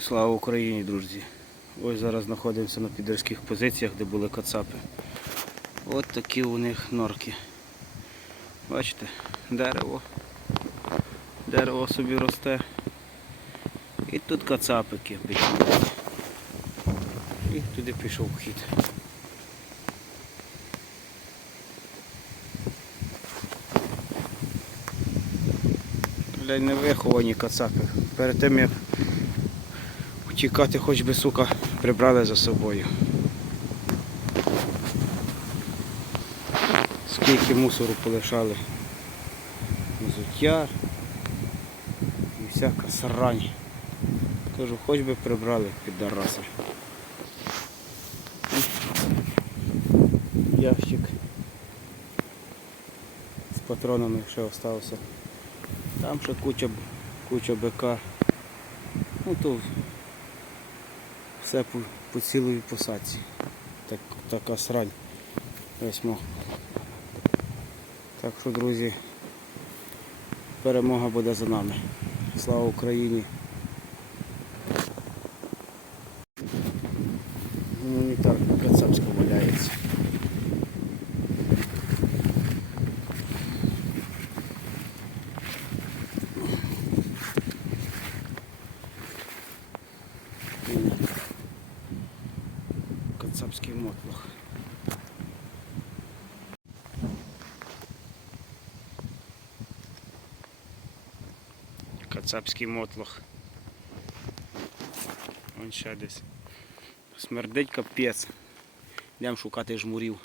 Слава Україні, друзі! Ось зараз знаходимося на підерських позиціях, де були кацапи. От такі у них норки. Бачите, дерево. Дерево собі росте. І тут кацапики печуть. І туди пішов. Бля, не виховані кацапи. Перед тим як Утікати хоч би, сука, прибрали за собою. Скільки мусору полишали. Взуття і всяка срань. Кажу, хоч би прибрали підараси. Ящик з патронами ще остався. Там ще куча, куча БК. Ну то все по, по цілої посадці. Так, така срань. Ось мо. Так що, друзі, перемога буде за нами. Слава Україні! Гуманітарка кацапська валяється. Кацапський мотлох. Кацапський мотлох. Вон ще десь. Смердить капець. Йдемо шукати жмурів.